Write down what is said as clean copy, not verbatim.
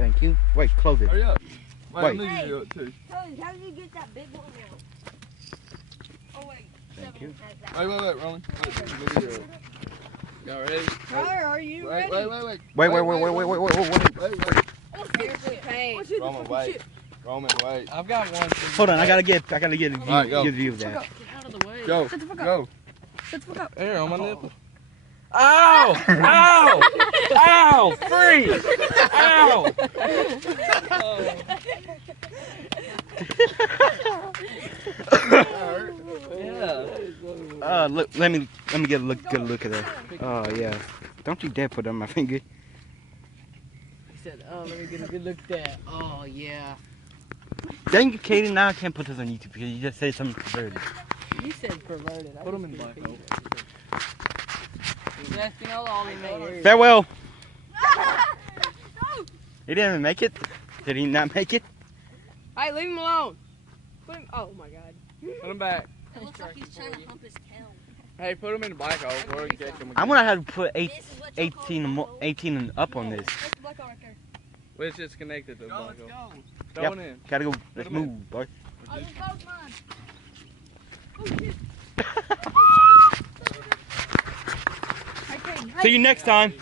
Thank you. Wait, close it. Hurry up. Wait. I need you to do it too. Tony, how did you get that big one out? Oh wait. Thank you. Wait, Roland. Y'all ready? Tyler, are you ready? Wait. Wait. Seriously, pain. Roman, wait. Roman, wait. I've got one. Hold on, I gotta get a view, Alright, go. good view of that. Get out of the way. Go. Go. Here, on my nipple. Ow! Ow! Ow! Freeze! Ow! Yeah. Look, let me get a good look at that. Oh yeah. Don't you dare put it on my finger. He said, oh, let me get a good look at that. Oh, yeah. Dang it, Katie, now I can't put this on YouTube because you just say something perverted. You said perverted. Put them in black hole. Farewell. He didn't even make it. Did he not make it? Hey, leave him alone. Put him. Oh my God. Put him back. It looks like he's trying to hump his tail. Hey, put him in the black hole. Where we catch him. I'm gonna have to put This is what y'all call 18 and up on this. That's the black hole right there. Well, it's just connected to the black hole. go. Throw Yep. it in. Gotta go. Let's Put 'em in. move, boy. Oh, this boat's mine. Oh shit. Hey, Kaden, See you next time.